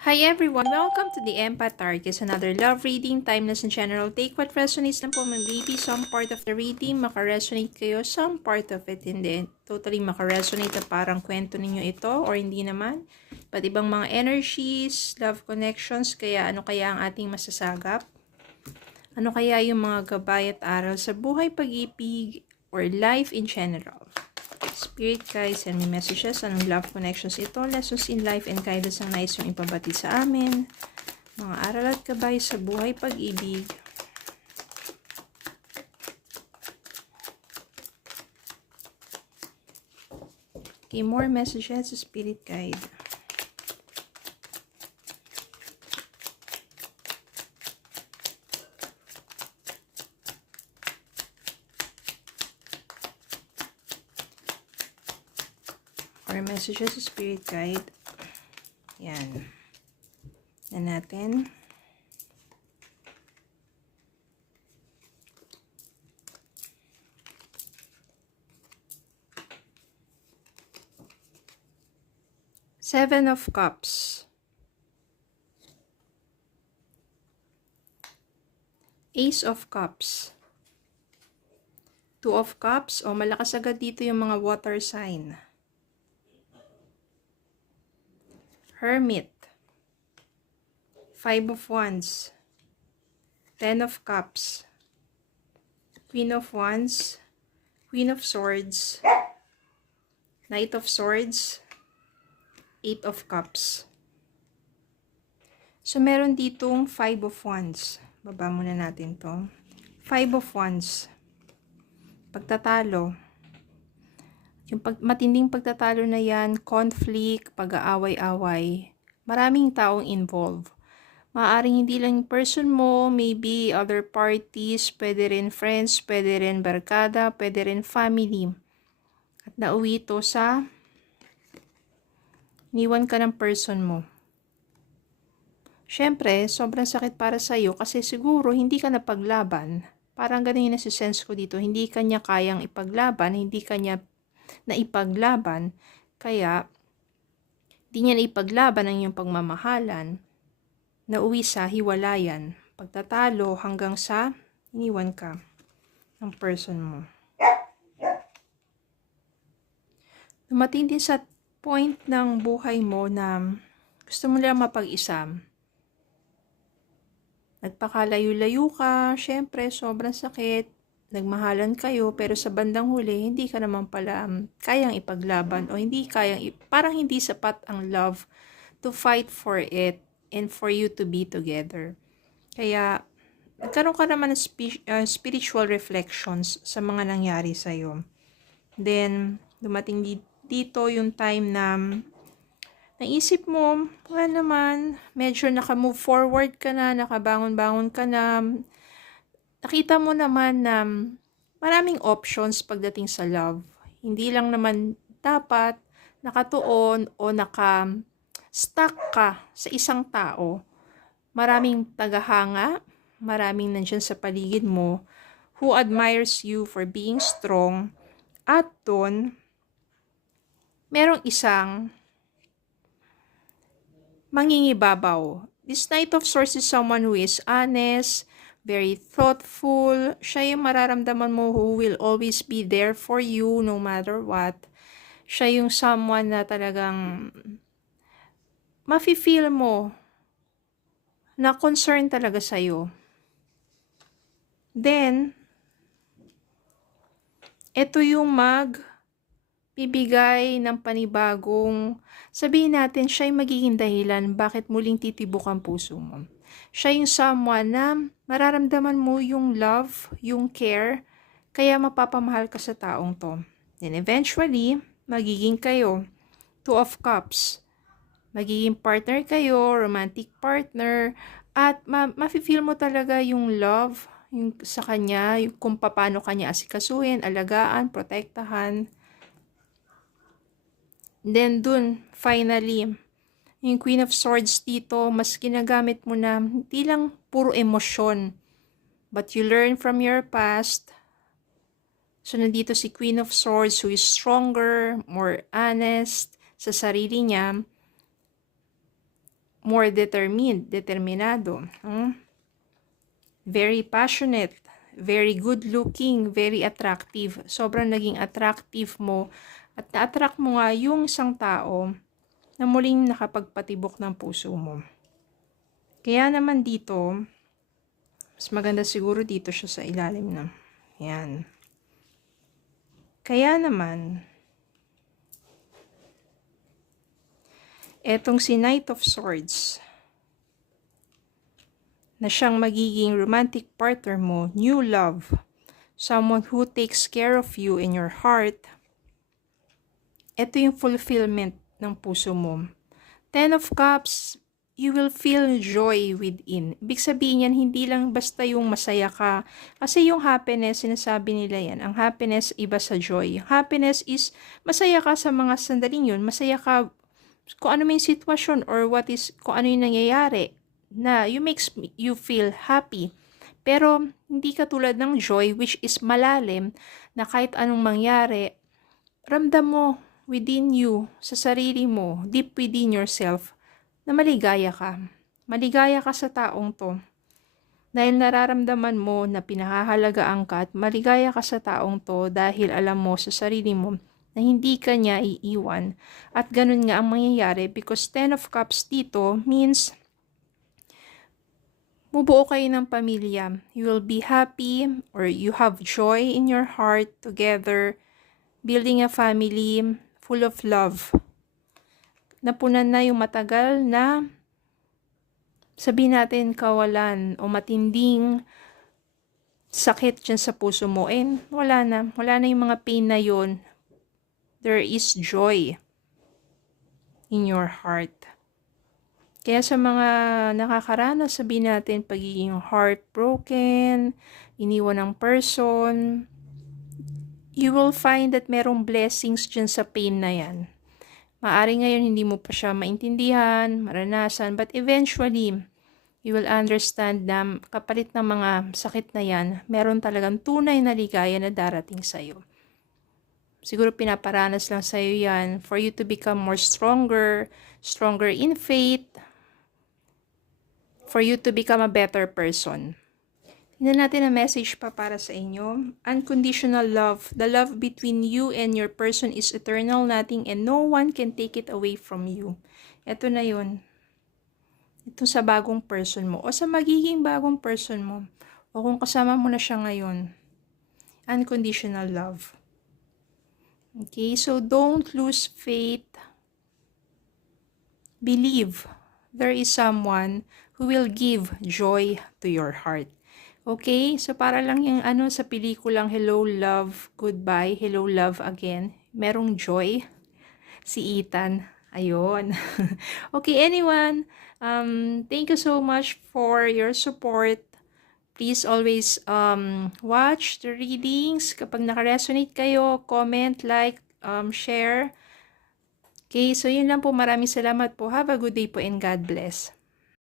Hi everyone! Welcome to the Empath Target, another love reading, timeless and general. Take what resonates lang po, maybe some part of the reading makaresonate kayo, some part of it hindi totally makaresonate na parang kwento ninyo ito or hindi naman. But ibang mga energies, love connections, kaya ano kaya ang ating masasagap? Ano kaya yung mga gabay at aral sa buhay, pag-ibig, or life in general? Spirit guys, send me messages. Anong love connections ito? Lessons in life and guidance ang nais yung ipabatid sa amin. Mga aral at gabay sa buhay, pag-ibig. Okay, more messages, spirit guide. More messages, spirit guide. Yan. Yan natin. Seven of Cups. Ace of Cups. Two of Cups. O, malakas agad dito yung mga water sign. Hermit. Five of Wands. Ten of Cups. Queen of Wands. Queen of Swords. Knight of Swords. Eight of Cups. So, meron ditong Five of Wands. Baba muna natin to. Five of Wands. Pagtatalo. Yung matinding pagtatalo na yan, conflict, pag-aaway-away. Maraming taong involved. Maaaring hindi lang yung person mo, maybe other parties, pwede rin friends, pwede rin barkada, pwede rin family. At nauwi ito sa iniwan ka ng person mo. Siyempre, sobrang sakit para sa'yo kasi siguro hindi ka napaglaban. Parang ganun yung nasisense ko dito. Hindi ka niya kayang ipaglaban, hindi ka niya naipaglaban. Kaya, hindi niya naipaglaban ang iyong pagmamahalan. Nauwi sa hiwalayan. Pagtatalo hanggang sa iniwan ka ng person mo. Dumating din sa point ng buhay mo na gusto mo lang mapag-isa. Nagpakalayo-layo ka, syempre sobrang sakit, nagmahalan kayo, pero sa bandang huli, hindi ka naman pala kayang ipaglaban o hindi kayang, parang hindi sapat ang love to fight for it and for you to be together. Kaya, nagkaroon ka naman ng spiritual reflections sa mga nangyari sa'yo. Then, dumating dito yung time na naisip mo, wala naman, medyo naka-move forward ka na, nakabangon-bangon ka na, nakita mo naman na maraming options pagdating sa love. Hindi lang naman dapat nakatuon o naka-stuck ka sa isang tao. Maraming tagahanga, maraming nandyan sa paligid mo who admires you for being strong. At doon, merong isang mangingibabaw. This Knight of Swords is someone who is honest, very thoughtful. Siya yung mararamdaman mo who will always be there for you no matter what. Siya yung someone na talagang mafe-feel mo na concern talaga sa'yo. Then, ito yung bibigay ng panibagong, sabihin natin, siya yung magiging dahilan bakit muling titibok ang puso mo. Siya yung someone na mararamdaman mo yung love, yung care, kaya mapapamahal ka sa taong to. Then eventually, magiging kayo, Two of Cups. Magiging partner kayo, romantic partner, at mafe-feel mo talaga yung love yung sa kanya, yung kung paano kanya asikasuhin, alagaan, protektahan. Then dun, finally, yung Queen of Swords dito, mas ginagamit mo na hindi lang puro emosyon, but you learn from your past. So, nandito si Queen of Swords who is stronger, more honest sa sarili niya. more determinado. Very passionate, very good looking, very attractive. Sobrang naging attractive mo at na-attract mo nga yung isang tao na muling nakapagpatibok ng puso mo. Kaya naman dito, mas maganda siguro dito siya sa ilalim na. Yan. Kaya naman, etong si Knight of Swords, na siyang magiging romantic partner mo, new love, someone who takes care of you in your heart, ito yung fulfillment ng puso mo. 10 of Cups, you will feel joy within. Ibig sabihin yan, hindi lang basta yung masaya ka. Kasi yung happiness, sinasabi nila yan, ang happiness iba sa joy. Happiness is, masaya ka sa mga sandaling yun, masaya ka kung ano may sitwasyon or kung ano yung nangyayari na makes you feel happy. Pero, hindi katulad ng joy, which is malalim, na kahit anong mangyari, ramdam mo within you, sa sarili mo, deep within yourself, na maligaya ka. Maligaya ka sa taong to. Dahil nararamdaman mo na pinahahalagaan ka at maligaya ka sa taong to dahil alam mo sa sarili mo na hindi ka niya iiwan. At ganun nga ang mangyayari because 10 of Cups dito means bubuo kayo ng pamilya. You will be happy or you have joy in your heart together, building a family full of love. Napunan na yung matagal na sabihin natin kawalan o matinding sakit dyan sa puso mo. And wala na yung mga pain na yun. There is joy in your heart. Kaya sa mga nakakaranas, sabihin natin pagiging heartbroken, iniwan ng person, you will find that merong blessings dyan sa pain na yan. Maari ngayon hindi mo pa siya maintindihan, maranasan, but eventually, you will understand na kapalit ng mga sakit na yan, meron talagang tunay na ligaya na darating sa'yo. Siguro pinaparanas lang sa'yo yan for you to become more stronger in faith, for you to become a better person. Tingnan natin ang message pa para sa inyo. Unconditional love. The love between you and your person is eternal, nothing and no one can take it away from you. Ito na yun. Ito sa bagong person mo o sa magiging bagong person mo o kung kasama mo na siya ngayon. Unconditional love. Okay, so don't lose faith. Believe there is someone who will give joy to your heart. Okay, so para lang yung sa pelikulang Hello Love, Goodbye, Hello Love Again, merong joy si Ethan. Ayun. Okay, anyone, thank you so much for your support. Please always watch the readings. Kapag naka-resonate kayo, comment, like, share. Okay, so yun lang po. Maraming salamat po. Have a good day po and God bless.